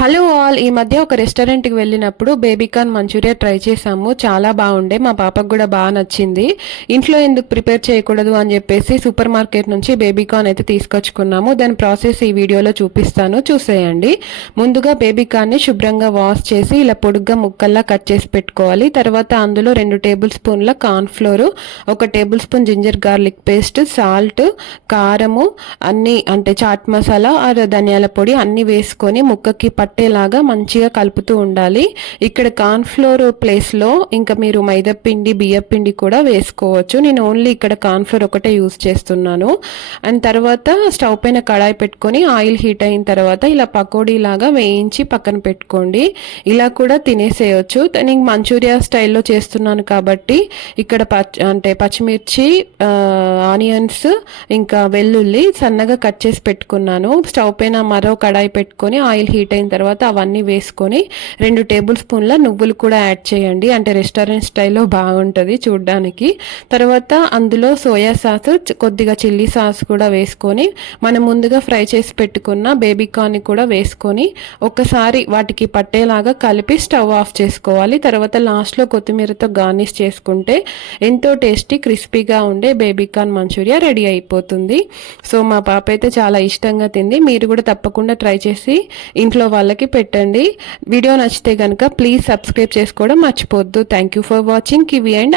Hello all, ఈ మధ్య ఒక రెస్టారెంట్కి వెళ్ళినప్పుడు బేబీకార్న్ మంచూరియా ట్రై చేసాము. చాలా బాగుండే, మా పాపకు కూడా బాగా నచ్చింది. ఇంట్లో ఎందుకు ప్రిపేర్ చేయకూడదు అని చెప్పేసి సూపర్ మార్కెట్ నుంచి బేబీకార్న్ అయితే తీసుకొచ్చుకున్నాము. దాని ప్రాసెస్ ఈ వీడియోలో చూపిస్తాను, చూసేయండి. ముందుగా బేబీకార్న్ని శుభ్రంగా వాష్ చేసి ఇలా పొడుగ్గా ముక్కల్లా కట్ చేసి పెట్టుకోవాలి. తర్వాత అందులో 2 టేబుల్ స్పూన్ల corn flour, 1 table spoon ginger garlic paste, salt, కారము, అన్ని అంటే చాట్ మసాలా ధనియాల పొడి అన్ని వేసుకొని ముక్కకి పట్టేలాగా మంచిగా కలుపుతూ ఉండాలి. ఇక్కడ కార్న్ ఫ్లోర్ ప్లేస్లో ఇంకా మీరు మైదా పిండి, బియ్యం పిండి కూడా వేసుకోవచ్చు. నేను ఓన్లీ ఇక్కడ కార్న్ ఫ్లోర్ ఒకటే యూజ్ చేస్తున్నాను. అండ్ తర్వాత స్టవ్ పైన కడాయి పెట్టుకొని ఆయిల్ హీట్ అయిన తర్వాత ఇలా పకోడీ లాగా వేయించి పక్కన పెట్టుకోండి. ఇలా కూడా తినేసేయచ్చు. నేను మంచూరియా స్టైల్లో చేస్తున్నాను కాబట్టి ఇక్కడ పచ్చిమిర్చి, ఆనియన్స్, ఇంకా వెల్లుల్లి సన్నగా కట్ చేసి పెట్టుకున్నాను. స్టవ్ పైన మరో కడాయి పెట్టుకొని ఆయిల్ హీట్ అయిన తర్వాత అవన్నీ వేసుకొని 2 టేబుల్ స్పూన్ల నువ్వులు కూడా యాడ్ చేయండి. అంటే రెస్టారెంట్ స్టైల్లో బాగుంటుంది చూడడానికి. తర్వాత అందులో సోయా సాస్, కొద్దిగా చిల్లీ సాస్ కూడా వేసుకొని మనం ముందుగా ఫ్రై చేసి పెట్టుకున్న బేబీకార్న్ కూడా వేసుకొని ఒకసారి వాటికి పట్టేలాగా కలిపి స్టవ్ ఆఫ్ చేసుకోవాలి. తర్వాత లాస్ట్లో కొత్తిమీరతో గార్నిష్ చేసుకుంటే ఎంతో టేస్టీ క్రిస్పీగా ఉండే బేబీకార్న్ మంచూరియా రెడీ అయిపోతుంది. సో మా పాప అయితే చాలా ఇష్టంగా తింది. మీరు కూడా తప్పకుండా ట్రై చేసి ఇంట్లో వాళ్ళకి పెట్టండి. వీడియో నచ్చితే కనుక ప్లీజ్ సబ్స్క్రైబ్ చేసుకోవడం మర్చిపోద్దు. Thank you for watching. Kiwi and